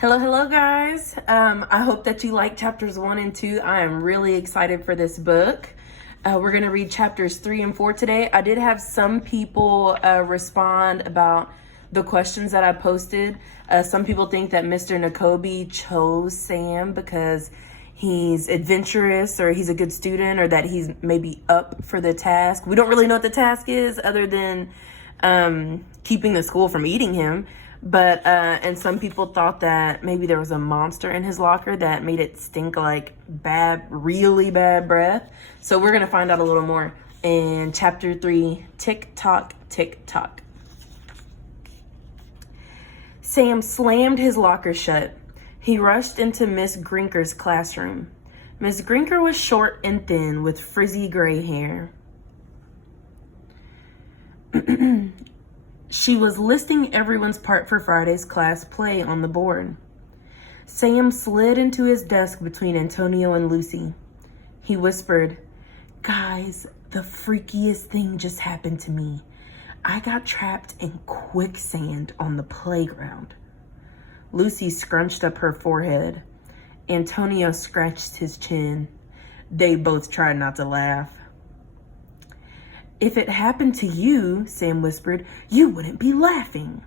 Hello guys. I hope that you like chapters 1 and 2. I am really excited for this book. We're going to read chapters 3 and 4 today. I did have some people respond about the questions that I posted. Some people think that Mr. Nakobe chose Sam because he's adventurous or he's a good student or that he's maybe up for the task. We don't really know what the task is other than keeping the school from eating him. But, and some people thought that maybe there was a monster in his locker that made it stink like really bad breath. So we're going to find out a little more in chapter 3, Tick Tock, Tick Tock. Sam slammed his locker shut. He rushed into Miss Grinker's classroom. Miss Grinker was short and thin with frizzy gray hair. She was listing everyone's part for Friday's class play on the board. Sam slid into his desk between Antonio and Lucy. He whispered, "Guys, the freakiest thing just happened to me. I got trapped in quicksand on the playground." Lucy scrunched up her forehead. Antonio scratched his chin. They both tried not to laugh. "If it happened to you," Sam whispered, "you wouldn't be laughing."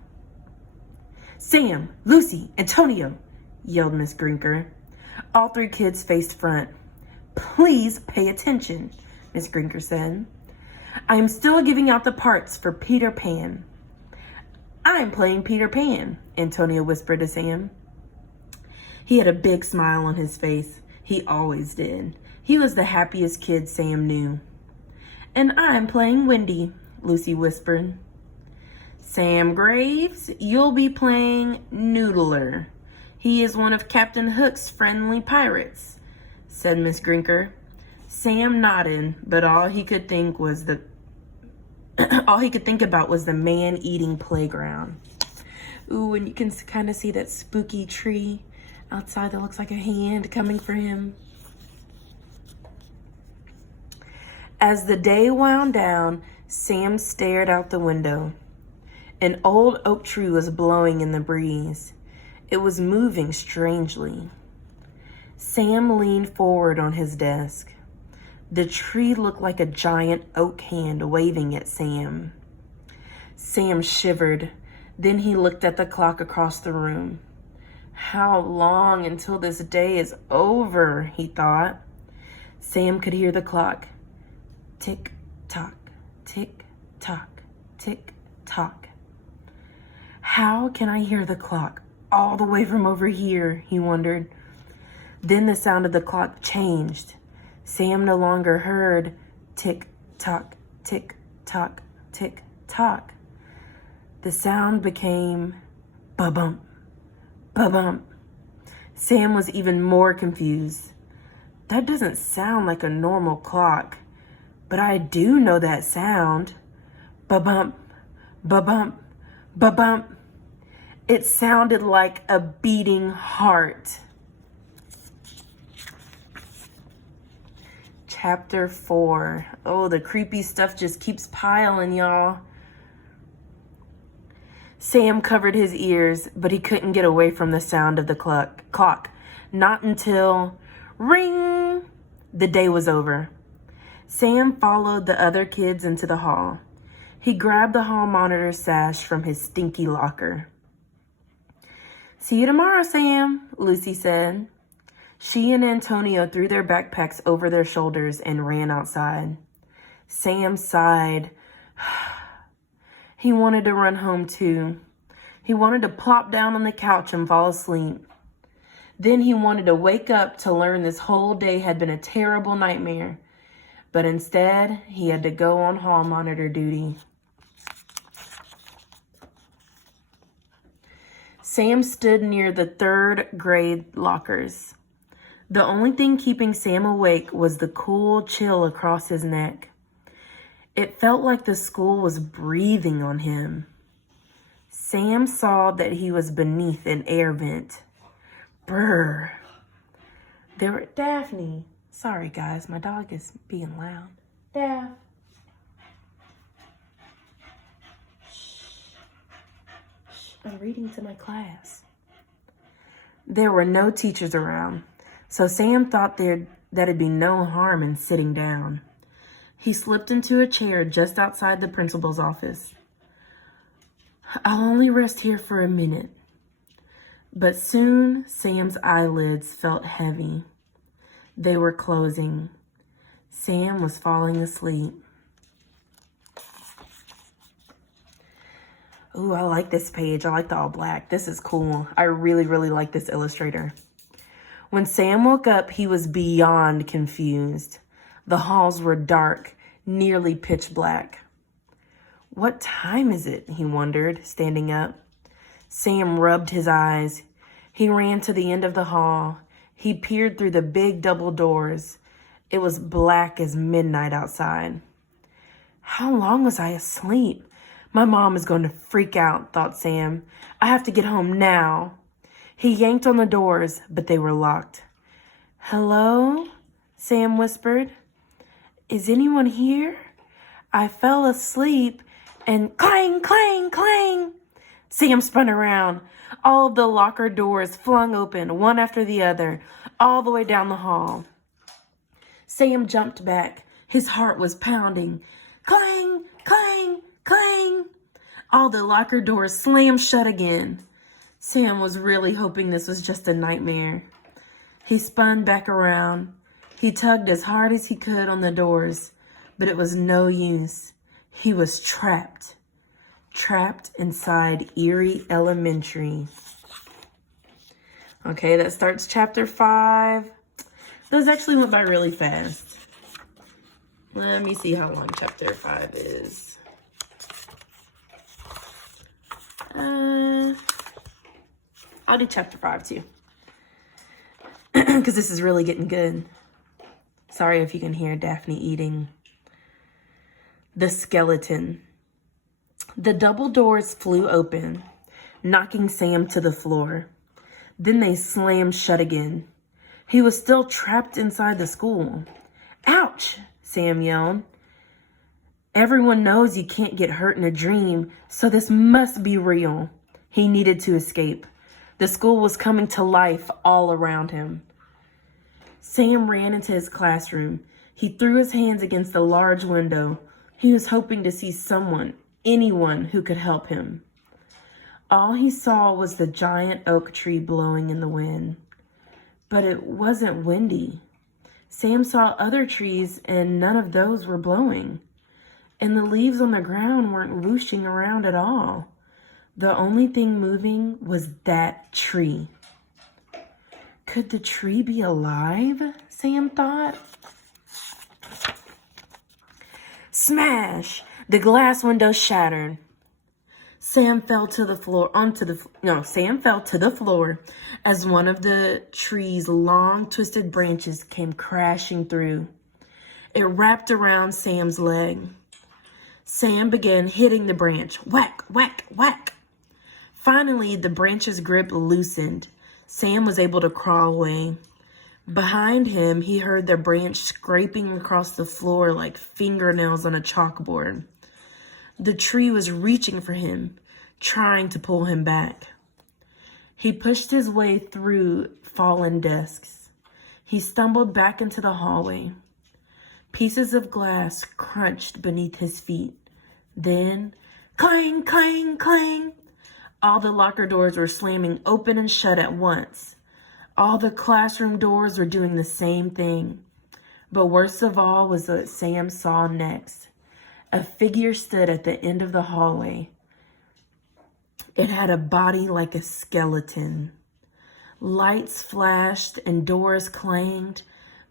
"Sam, Lucy, Antonio," yelled Miss Grinker. All three kids faced front. "Please pay attention," Miss Grinker said. "I am still giving out the parts for Peter Pan." "I'm playing Peter Pan," Antonio whispered to Sam. He had a big smile on his face. He always did. He was the happiest kid Sam knew. "And I'm playing Wendy," Lucy whispered. "Sam Graves, you'll be playing Noodler. He is one of Captain Hook's friendly pirates," said Miss Grinker. Sam nodded, but all he could think about was the man-eating playground. Ooh, and you can kind of see that spooky tree outside that looks like a hand coming for him. As the day wound down, Sam stared out the window. An old oak tree was blowing in the breeze. It was moving strangely. Sam leaned forward on his desk. The tree looked like a giant oak hand waving at Sam. Sam shivered. Then he looked at the clock across the room. How long until this day is over, he thought. Sam could hear the clock. Tick tock, tick tock, tick tock. How can I hear the clock all the way from over here, he wondered. Then the sound of the clock changed. Sam no longer heard tick tock, tick tock, tick tock. The sound became ba-bump, ba-bump. Sam was even more confused. That doesn't sound like a normal clock. But I do know that sound. Ba-bump, ba-bump, ba-bump. It sounded like a beating heart. Chapter 4. Oh, the creepy stuff just keeps piling, y'all. Sam covered his ears, but he couldn't get away from the sound of the clock. Not until ring, the day was over. Sam followed the other kids into the hall. He grabbed the hall monitor sash from his stinky locker. "See you tomorrow, Sam," Lucy said. She and Antonio threw their backpacks over their shoulders and ran outside. Sam sighed. He wanted to run home too. He wanted to plop down on the couch and fall asleep. Then he wanted to wake up to learn this whole day had been a terrible nightmare. But instead, he had to go on hall monitor duty. Sam stood near the third grade lockers. The only thing keeping Sam awake was the cool chill across his neck. It felt like the school was breathing on him. Sam saw that he was beneath an air vent. Brr. Daphne. Sorry, guys, my dog is being loud. Daph. Shh. I'm reading to my class. There were no teachers around, so Sam thought that'd be no harm in sitting down. He slipped into a chair just outside the principal's office. I'll only rest here for a minute. But soon Sam's eyelids felt heavy. They were closing. Sam was falling asleep. Ooh, I like this page. I like the all black. This is cool. I really, really like this illustrator. When Sam woke up, he was beyond confused. The halls were dark, nearly pitch black. What time is it? He wondered, standing up. Sam rubbed his eyes. He ran to the end of the hall. He peered through the big double doors. It was black as midnight outside. How long was I asleep? My mom is going to freak out, thought Sam. I have to get home now. He yanked on the doors, but they were locked. Hello? Sam whispered. Is anyone here? I fell asleep and clang, clang, clang. Sam spun around. All of the locker doors flung open, one after the other, all the way down the hall. Sam jumped back. His heart was pounding. Clang, clang, clang. All the locker doors slammed shut again. Sam was really hoping this was just a nightmare. He spun back around. He tugged as hard as he could on the doors, but it was no use. He was trapped. Trapped inside Erie Elementary. Okay, that starts chapter 5. Those actually went by really fast. Let me see how long chapter 5 is. I'll do chapter 5 too. Because this is really getting good. Sorry if you can hear Daphne eating. The skeleton. The double doors flew open, knocking Sam to the floor. Then they slammed shut again. He was still trapped inside the school. Ouch, Sam yelled. Everyone knows you can't get hurt in a dream, so this must be real. He needed to escape. The school was coming to life all around him. Sam ran into his classroom. He threw his hands against the large window. He was hoping to see someone, anyone who could help him. All he saw was the giant oak tree blowing in the wind. But it wasn't windy. Sam saw other trees and none of those were blowing. And the leaves on the ground weren't whooshing around at all. The only thing moving was that tree. Could the tree be alive? Sam thought. Smash! The glass window shattered. Sam fell to the floor as one of the tree's long twisted branches came crashing through. It wrapped around Sam's leg. Sam began hitting the branch. Whack, whack, whack. Finally, the branch's grip loosened. Sam was able to crawl away. Behind him, he heard the branch scraping across the floor like fingernails on a chalkboard. The tree was reaching for him, trying to pull him back. He pushed his way through fallen desks. He stumbled back into the hallway. Pieces of glass crunched beneath his feet. Then, clang, clang, clang. All the locker doors were slamming open and shut at once. All the classroom doors were doing the same thing. But worst of all was what Sam saw next. A figure stood at the end of the hallway. It had a body like a skeleton. Lights flashed and doors clanged,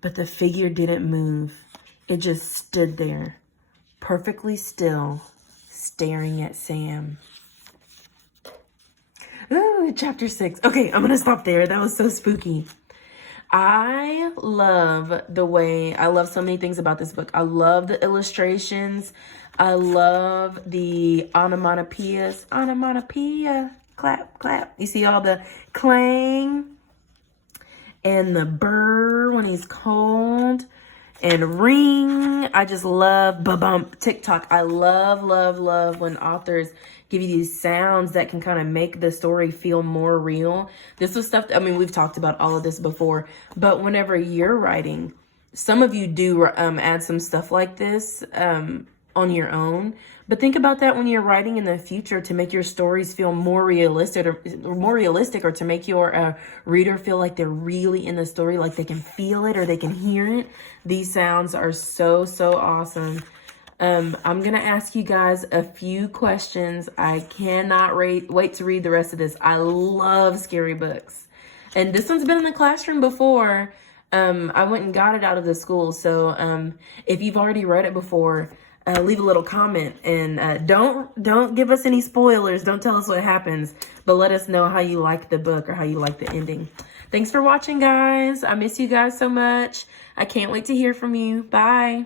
but the figure didn't move. It just stood there, perfectly still, staring at Sam. Ooh, chapter 6. Okay, I'm gonna stop there. That was so spooky. I love so many things about this book. I love the illustrations. I love the onomatopoeias. Onomatopoeia. Clap, clap. You see all the clang and the burr when he's cold. and Ring. I just love ba-bump, TikTok. I love when authors give you these sounds that can kind of make the story feel more real. This was stuff, I mean, we've talked about all of this before, but whenever you're writing, some of you do add some stuff like this on your own. But think about that when you're writing in the future to make your stories feel more realistic, or to make your reader feel like they're really in the story, like they can feel it or they can hear it. These sounds are so awesome. I'm going to ask you guys a few questions. I cannot wait to read the rest of this. I love scary books. And this one's been in the classroom before. I went and got it out of the school. So if you've already read it before, leave a little comment, and don't give us any spoilers. Don't tell us what happens, but let us know how you like the book or how you like the ending. Thanks for watching, guys. I miss you guys so much. I can't wait to hear from you. Bye.